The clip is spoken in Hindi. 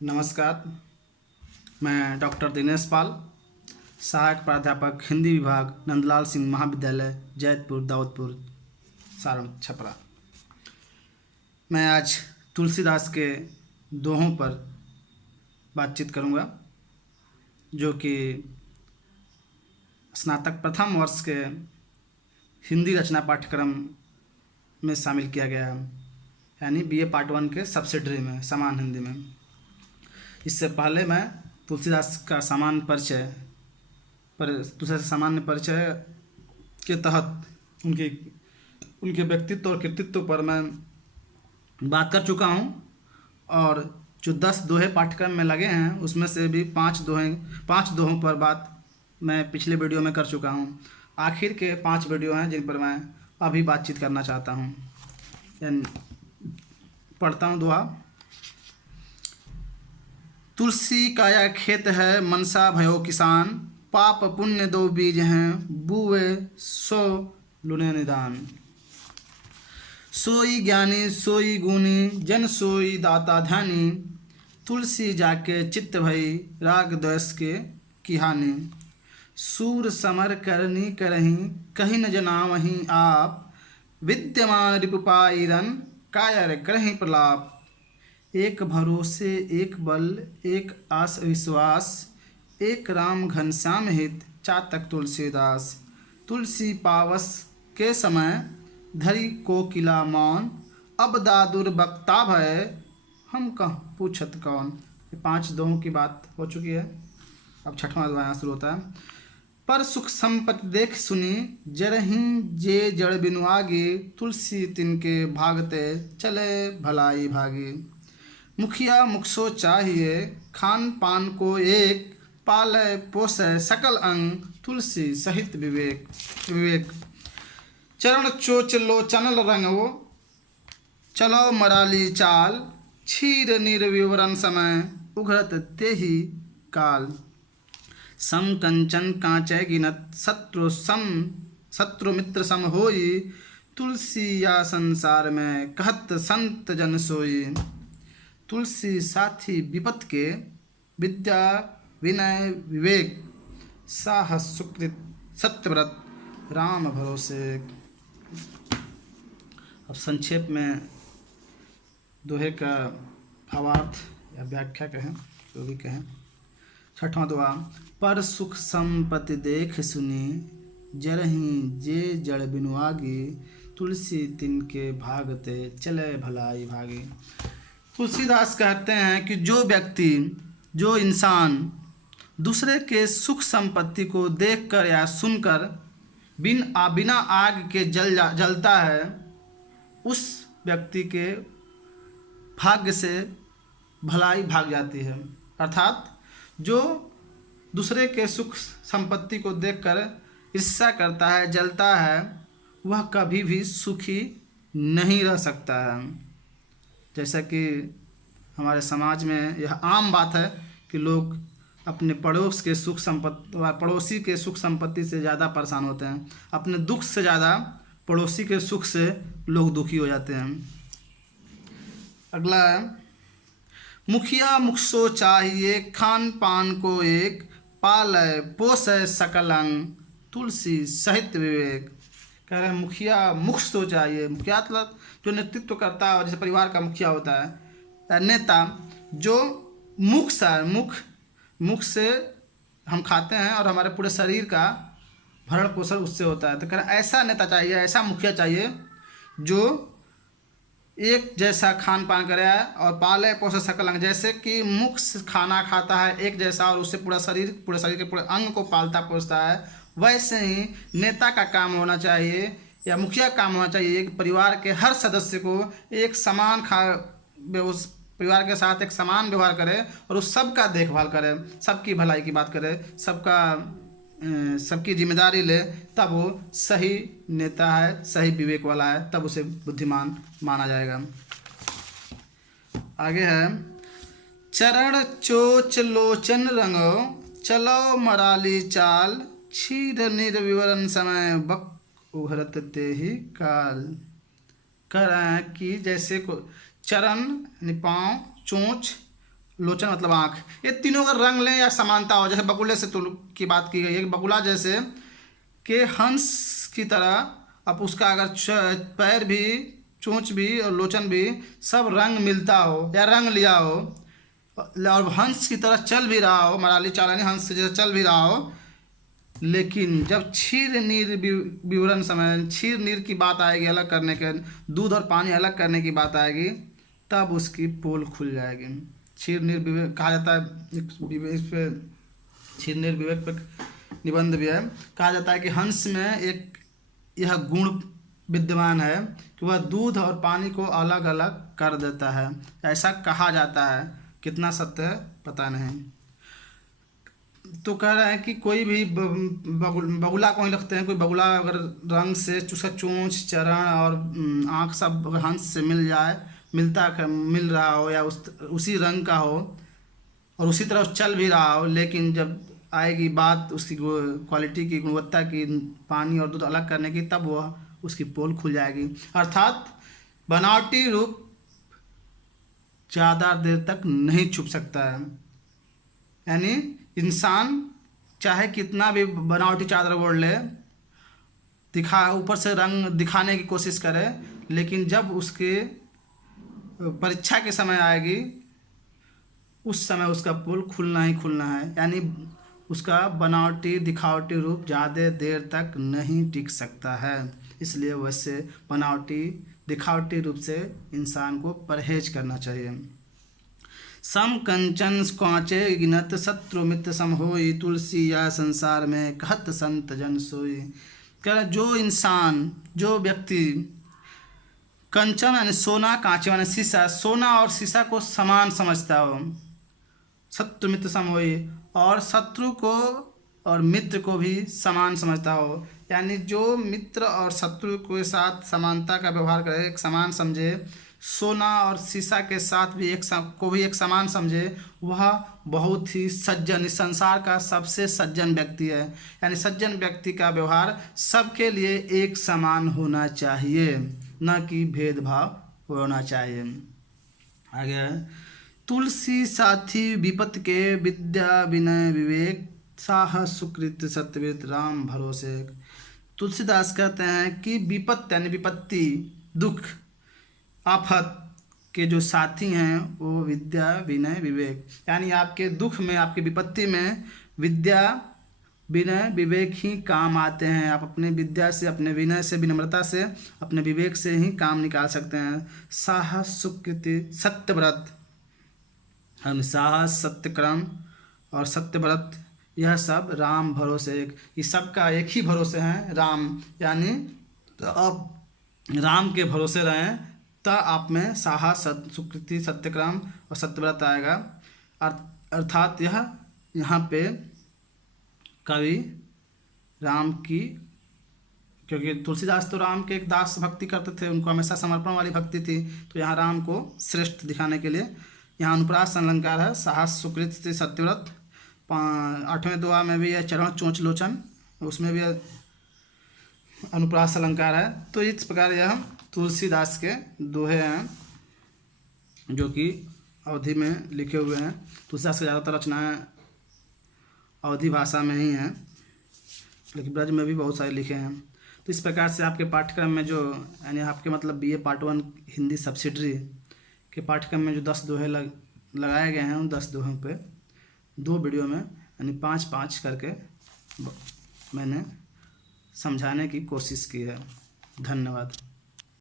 नमस्कार। मैं डॉक्टर दिनेश पाल, सहायक प्राध्यापक हिंदी विभाग, नंदलाल सिंह महाविद्यालय, जैतपुर, दाऊदपुर, सारण, छपरा। मैं आज तुलसीदास के दोहों पर बातचीत करूंगा, जो कि स्नातक प्रथम वर्ष के हिंदी रचना पाठ्यक्रम में शामिल किया गया है, यानी बीए पार्ट 1 के सब्सिडरी में, समान हिंदी में। इससे पहले मैं तुलसीदास का सामान्य परिचय के तहत उनके व्यक्तित्व और कृतित्व पर मैं बात कर चुका हूं, और जो 10 दोहे पाठ्यक्रम में लगे हैं उसमें से भी 5 दोहों पर बात मैं पिछले वीडियो में कर चुका हूं। आखिर के 5 वीडियो हैं जिन पर मैं अभी बातचीत करना चाहता हूं। पढ़ता हूं दोहा। तुलसी काया खेत है, मनसा भयो किसान, पाप पुण्य दो बीज हैं, बूए सो लुने निदान। सोई ज्ञानी सोई गुणी, जन सोई दाता ध्यानी, तुलसी जाके चित्त भई, राग द्वेष के किहानी। सूर समर करनी करहीं, कहीं न जनावहीं आप, विद्यमान रिपुपाइरन, कायर करहीं प्रलाप। एक भरोसे एक बल, एक आस विश्वास, एक राम घनश्याम हित, चातक तुलसीदास। तुलसी पावस के समय, धरी कोकिला मौन, अब दादुर बक्ता भय, हम कह पूछत कौन। ये 5 दोहों की बात हो चुकी है। अब 6वां दोहा शुरू होता है। पर सुख संपत्ति देख सुनी, जरहीं जे जड़ बिनु आगे, तुलसी तिनके भागते, चले भलाई भागी। मुखिया मुखसो चाहिए, खान पान को एक, पालय पोसय सकल अंग, तुलसी सहित विवेक। चरण चोच लोचनल रंगो, चलो मराली चाल, क्षीर निर्विवरण समय, उघरत तेहि काल। सम कंचन कांचय गिनत, शत्रु मित्र सम होई, तुलसी या संसार में, कहत संत जन सोई। तुलसी साथी विपत के, विद्या विनय विवेक, साहस सुकृत सत्यव्रत, राम भरोसे। अब संक्षेप में दोहे का भावार्थ या व्याख्या कहें, जो भी कहें। 6वां दोहा। पर सुख संपत्ति देख सुनी, जरहीं जे जड़ बिनु आगी, तुलसी तिनके भागते, चले भलाई भागी। तुलसीदास कहते हैं कि जो इंसान दूसरे के सुख संपत्ति को देखकर या सुनकर बिना आग के जलता है, उस व्यक्ति के भाग्य से भलाई भाग जाती है। अर्थात जो दूसरे के सुख संपत्ति को देखकर ईर्ष्या करता है, जलता है, वह कभी भी सुखी नहीं रह सकता है। जैसा कि हमारे समाज में यह आम बात है कि लोग अपने पड़ोसी के सुख संपत्ति से ज़्यादा परेशान होते हैं। अपने दुख से ज़्यादा पड़ोसी के सुख से लोग दुखी हो जाते हैं। अगला है। मुखिया मुखसो चाहिए, खान पान को एक, पालय पोसय सकल अंग, तुलसी सहित विवेक। कह रहे हैं मुखिया मुख सो चाहिए। मुखिया मतलब जो नेतृत्व करता है, जैसे परिवार का मुखिया होता है, नेता, जो मुख से हम खाते हैं और हमारे पूरे शरीर का भरण पोषण उससे होता है। तो कह रहे हैं ऐसा नेता चाहिए, ऐसा मुखिया चाहिए जो एक जैसा खान पान करे और पाले पोषे सकल अंग। जैसे कि मुख से खाना खाता है एक जैसा और उससे पूरा शरीर के पूरे अंग को पालता पोषता है, वैसे ही नेता का काम होना चाहिए या मुखिया काम होना चाहिए कि परिवार के हर सदस्य को एक समान उस परिवार के साथ एक समान व्यवहार करे और उस सबका देखभाल करे, सबकी भलाई की बात करे, सबकी जिम्मेदारी ले, तब वो सही नेता है, सही विवेक वाला है, तब उसे बुद्धिमान माना जाएगा। आगे है। चरण चोच लोचन रंगो, चलो मराली चाल, क्षीर निर्विवरण समय, बक उभरत तेहि काल। कह रहे हैं कि जैसे चरण यानी पाँव, चोंच लोचन मतलब आँख, ये तीनों अगर रंग लें या समानता हो, जैसे बगुले से की बात की गई है कि बगुला जैसे कि हंस की तरह, अब उसका अगर पैर भी, चोंच भी और लोचन भी सब रंग मिलता हो या रंग लिया हो और हंस की तरह चल भी रहा हो, मराली चालानी हंस जैसे चल भी रहा हो, लेकिन जब क्षीर नीर विवरण समय क्षीर नीर की बात आएगी, अलग करने के, दूध और पानी अलग करने की बात आएगी, तब उसकी पोल खुल जाएगी। क्षीर नीर विवेक कहा जाता है, इस पे क्षीर नीर विवेक पर निबंध भी है। कहा जाता है कि हंस में एक यह गुण विद्यमान है कि वह दूध और पानी को अलग अलग कर देता है, ऐसा कहा जाता है, कितना सत्य है पता नहीं। तो कह रहे हैं कि कोई भी बगुला को ही रखते हैं, कोई बगुला अगर रंग से उसका चोंच, चरण और आँख सब अगर हंस से मिल रहा हो या उसी रंग का हो और उसी तरह चल भी रहा हो, लेकिन जब आएगी बात उसकी क्वालिटी की, गुणवत्ता की, पानी और दूध अलग करने की, तब वह उसकी पोल खुल जाएगी। अर्थात बनावटी रूप ज़्यादा देर तक नहीं छुप सकता है, यानी इंसान चाहे कितना भी बनावटी चादर ओढ़ ले, ऊपर से रंग दिखाने की कोशिश करे, लेकिन जब उसके परीक्षा के समय आएगी उस समय उसका पोल खुलना ही खुलना है, यानी उसका बनावटी दिखावटी रूप ज़्यादा देर तक नहीं टिक सकता है। इसलिए वैसे बनावटी दिखावटी रूप से इंसान को परहेज करना चाहिए। सम कंचन कांचे गिनत शत्रु मित्र सम होई, तुलसी या संसार में कहत संत जन सोई। कह जो इंसान, जो व्यक्ति कंचन यानी सोना, कांचे यानी शीशा, सोना और शीशा को समान समझता हो, शत्रु मित्र सम होई, और शत्रु को और मित्र को भी समान समझता हो, यानी जो मित्र और शत्रु के साथ समानता का व्यवहार करे, एक समान समझे, सोना और शीशा के साथ भी एक समान समझे, वह बहुत ही सज्जन, इस संसार का सबसे सज्जन व्यक्ति है। यानी सज्जन व्यक्ति का व्यवहार सबके लिए एक समान होना चाहिए, न कि भेदभाव होना चाहिए। आगे तुलसी साथी विपत के, विद्या विनय विवेक, साहस सुकृत सत्यव्रत राम भरोसे। तुलसीदास कहते हैं कि विपत्ति यानी विपत्ति, दुख, आफत के जो साथी हैं वो विद्या विनय विवेक, यानी आपके दुख में, आपकी विपत्ति में विद्या विनय विवेक ही काम आते हैं। आप अपने विद्या से, अपने विनय से, विनम्रता से, अपने विवेक से ही काम निकाल सकते हैं। साहस सुकृति सत्यव्रत, हम साहस, सत्यक्रम और सत्यव्रत, यह सब राम भरोसे, ये सबका एक ही भरोसे हैं, राम। यानी तो आप राम के भरोसे रहें तो आप में साहस, सुकृति, सत्यक्रम और सत्यव्रत आएगा। अर्थात यहाँ पे कवि राम की, क्योंकि तुलसीदास तो राम के एक दास भक्ति करते थे, उनको हमेशा समर्पण वाली भक्ति थी, तो यहाँ राम को श्रेष्ठ दिखाने के लिए यहाँ अनुप्रास अलंकार है। साहस सुकृत सत्यव्रत, 8वें दोहा में भी है चरण चोंच लोचन, उसमें भी अनुप्रास अलंकार है। तो इस प्रकार यह तुलसीदास के दोहे हैं जो कि अवधि में लिखे हुए हैं। तुलसीदास की ज़्यादातर रचनाएँ अवधि भाषा में ही हैं, लेकिन ब्रज में भी बहुत सारे लिखे हैं। तो इस प्रकार से आपके पाठ्यक्रम में जो, यानी आपके मतलब BA पार्ट 1 हिंदी सब्सिडरी के पाठ्यक्रम में जो 10 दोहे लगाए गए हैं, उन 10 दोहों पे 2 वीडियो में यानी 5-5 करके मैंने समझाने की कोशिश की है। धन्यवाद।